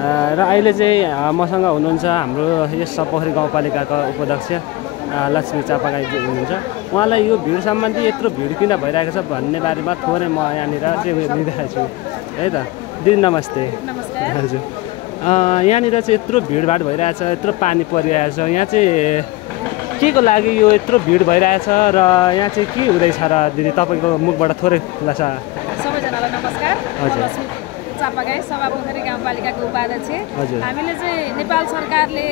र अहिले चाहिँ मसँग हुनुहुन्छ हाम्रो यस सपपोखरी गाउँपालिकाका उपाध्यक्ष लक्ष्मी चापागाईजी हुनुहुन्छ। उहाँलाई यो भिड सम्बन्धी यत्रो भिड किन भइरहेको छ भन्ने बारेमा थोरै म यहाँनिर चाहिँ लिइरहेको छु है त। दिदी नमस्ते। नमस्कार। हजुर यहाँनिर चाहिँ यत्रो भिडभाड भइरहेछ, यत्रो पानी परिरहेछ, यहाँ चाहिँ के को लागि यो यत्रो भिड भइरहेछ र यहाँ चाहिँ के हुँदैछ र दिदी तपाईँको मुखबाट थोरै खुलासा। सबैजनालाई नमस्कार। हजुर। लक्ष्मी चापागाई सभापोखरी गाउँपालिकाको उपाध्यक्ष। हजुर। हामीले चाहिँ नेपाल सरकारले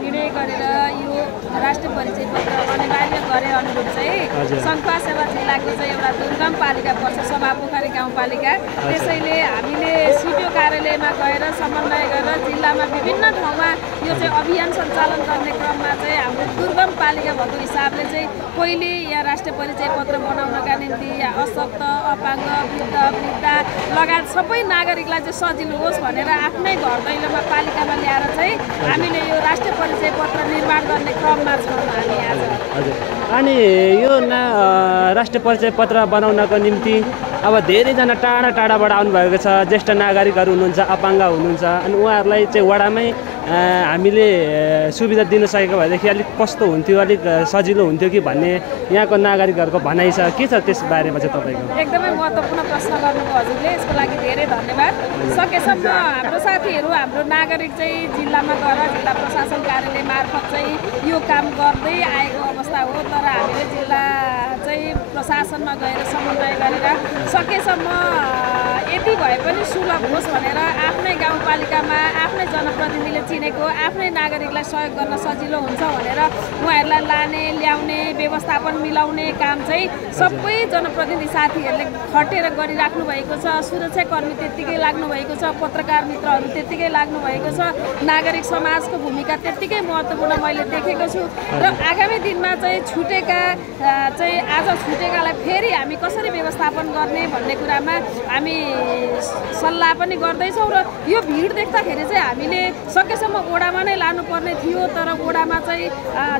निर्णय गरेर यो राष्ट्रिय परिचय पत्र अनिवार्य गरे अनुरूप चाहिँ सङ्खुवासेवा जिल्लाको चाहिँ एउटा दुर्गम पालिका पर्छ सभापोखरी गाउँपालिका। त्यसैले हामीले सिडिओ कार्यालयमा गएर समन्वय गरेर जिल्लामा विभिन्न ठाउँमा यो चाहिँ अभियान सञ्चालन गर्ने क्रममा चाहिँ हाम्रो दुर्गम पालिका भएको हिसाबले चाहिँ पहिले यहाँ राष्ट्रिय परिचय पत्र बनाउनका निम्ति अशक्त, अपाङ्ग, वृद्ध, वृद्धा लगायत सबै नागरिकलाई चाहिँ सजिलो होस् भनेर आफ्नै घर दैलोमा पालिकामा ल्याएर चाहिँ हामीले यो राष्ट्रिय परिचय पत्र निर्माण गर्ने क्रममा छौँ हामी आज। हजुर। अनि यो राष्ट्रिय परिचय पत्र बनाउनको निम्ति अब धेरैजना टाढा टाढाबाट आउनुभएको छ, ज्येष्ठ नागरिकहरू हुनुहुन्छ, अपाङ्ग हुनुहुन्छ। अनि उहाँहरूलाई चाहिँ वडामै हामीले सुविधा दिन सकेको भएदेखि अलिक कस्तो हुन्थ्यो, अलिक सजिलो हुन्थ्यो कि भन्ने यहाँको नागरिकहरूको भनाइ छ। के छ त्यस बारेमा चाहिँ तपाईँको? एकदमै महत्त्वपूर्ण प्रश्न गर्नुभयो हजुरले, यसको लागि धेरै धन्यवाद। सकेसम्म हाम्रो साथीहरू, हाम्रो नागरिक चाहिँ जिल्लामा गएर जिल्ला प्रशासन कार्यालय मार्फत चाहिँ यो काम गर्दै आएको अवस्था हो। तर हामीले जिल्ला चाहिँ प्रशासनमा गएर समन्वय गरेर सकेसम्म यति भए पनि सुलभ होस् भनेर आफ्नै गाउँपालिकामा आफ्नै जनप्रतिनिधिले चिनेको आफ्नै नागरिकलाई सहयोग गर्न सजिलो हुन्छ भनेर उहाँहरूलाई लाने ल्याउने व्यवस्थापन मिलाउने काम चाहिँ सबै जनप्रतिनिधि साथीहरूले खटेर गरिराख्नु भएको छ। सुरक्षाकर्मी त्यत्तिकै लाग्नु भएको छ, पत्रकार मित्रहरू त्यत्तिकै लाग्नु भएको छ, नागरिक समाजको भूमिका त्यत्तिकै महत्त्वपूर्ण मैले देखेको छु। र आगामी दिनमा चाहिँ छुटेका चाहिँ आज छुटेकालाई फेरि हामी कसरी व्यवस्थापन गर्ने भन्ने कुरामा हामी सल्लाह पनि गर्दैछौँ। र यो भिड देख्दाखेरि चाहिँ हामीले सकेसम्म ओडामा नै लानुपर्ने थियो, तर ओडामा चाहिँ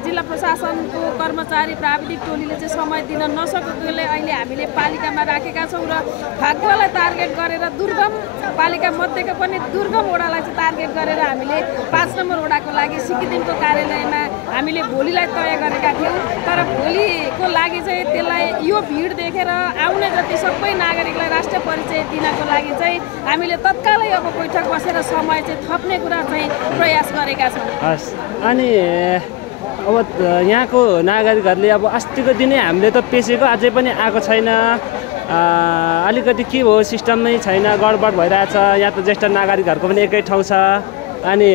जिल्ला प्रशासनको कर्मचारी प्राविधिक टोलीले चाहिँ समय दिन नसकेकोले अहिले हामीले पालिकामा राखेका छौँ। र भाग्यलाई टार्गेट गरेर दुर्गम पालिका मध्येको पनि दुर्गम ओडालाई चाहिँ टार्गेट गरेर हामीले 5 नम्बर ओडाको लागि सिक्किमको कार्यालयमा हामीले भोलिलाई तय गरेका थियौँ। तर भोलिको लागि चाहिँ त्यसलाई यो भिड देखेर आउने जति सबै नागरिकलाई राष्ट्रिय परिचय दिनको लागि चाहिँ हामीले तत्कालै अब बैठक बसेर समय चाहिँ थप्ने कुरा चाहिँ प्रयास गरेका छौँ। हस्। अनि अब यहाँको नागरिकहरूले अब अस्तिको दिनै हामीले त पेसेको अझै पनि आएको छैन, अलिकति के हो सिस्टम नै छैन, गडबड भइरहेछ। यहाँ त ज्येष्ठ नागरिकहरूको पनि एकै ठाउँ छ। अनि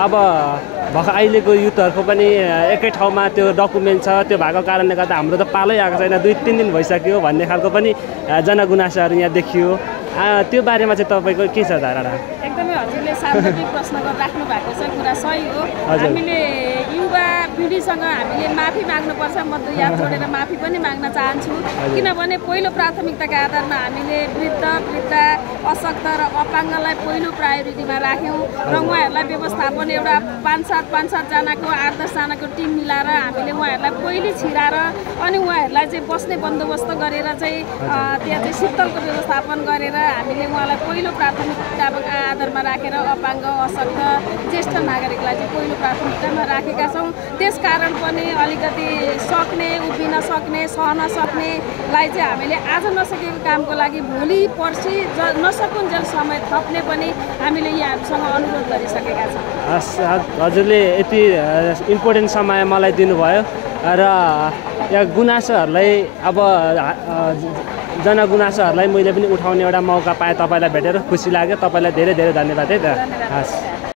अब भर्खर अहिलेको युथहरूको पनि एकै ठाउँमा त्यो डकुमेन्ट छ, त्यो भएको कारणले गर्दा हाम्रो त पालै आएको छैन, 2-3 दिन भइसक्यो भन्ने खालको पनि जनगुनासाहरू यहाँ देखियो। त्यो बारेमा चाहिँ तपाईँको के छ धारणा? एकदमै हजुरले सार्वजनिक प्रश्न राख्नु भएको छ, कुरा सही हो। हामीले युवा पिँढीसँग हामीले माफी माग्नुपर्छ। म त याद जोडेर माफी पनि माग्न चाहन्छु, किनभने पहिलो प्राथमिकताका आधारमा हामीले वृद्ध, वृद्धा, अशक्त र अपाङ्गलाई पहिलो प्रायोरिटीमा राख्यौँ। र उहाँहरूलाई व्यवस्थापन एउटा 5-7 जनाको 8-10 जनाको टिम मिलाएर हामीले उहाँहरूलाई पहिले छिराएर अनि उहाँहरूलाई चाहिँ बस्ने बन्दोबस्त गरेर चाहिँ त्यहाँ चाहिँ शीतलको व्यवस्थापन गरेर हामीले उहाँलाई पहिलो प्राथमिकताको आधारमा राखेर अपाङ्ग, अशक्त, ज्येष्ठ नागरिकलाई चाहिँ पहिलो प्राथमिकतामा राखेका छौँ। त्यसकारण पनि अलिकति सक्ने, उभिन सक्ने, सहन सक्नेलाई चाहिँ हामीले आज नसकेको कामको लागि भोलि पर्सि नसकुन्जेल समय थप्ने पनि हामीले यहाँहरूसँग अनुरोध गरिसकेका छौँ। हस्। हजुरले यति इम्पोर्टेन्ट समय मलाई दिनुभयो र यहाँ गुनासोहरूलाई अब जनगुनासोहरूलाई मैले पनि उठाउने एउटा मौका पाएँ, तपाईँलाई भेटेर खुसी लाग्यो। तपाईँलाई धेरै धेरै धन्यवाद है त। हस्।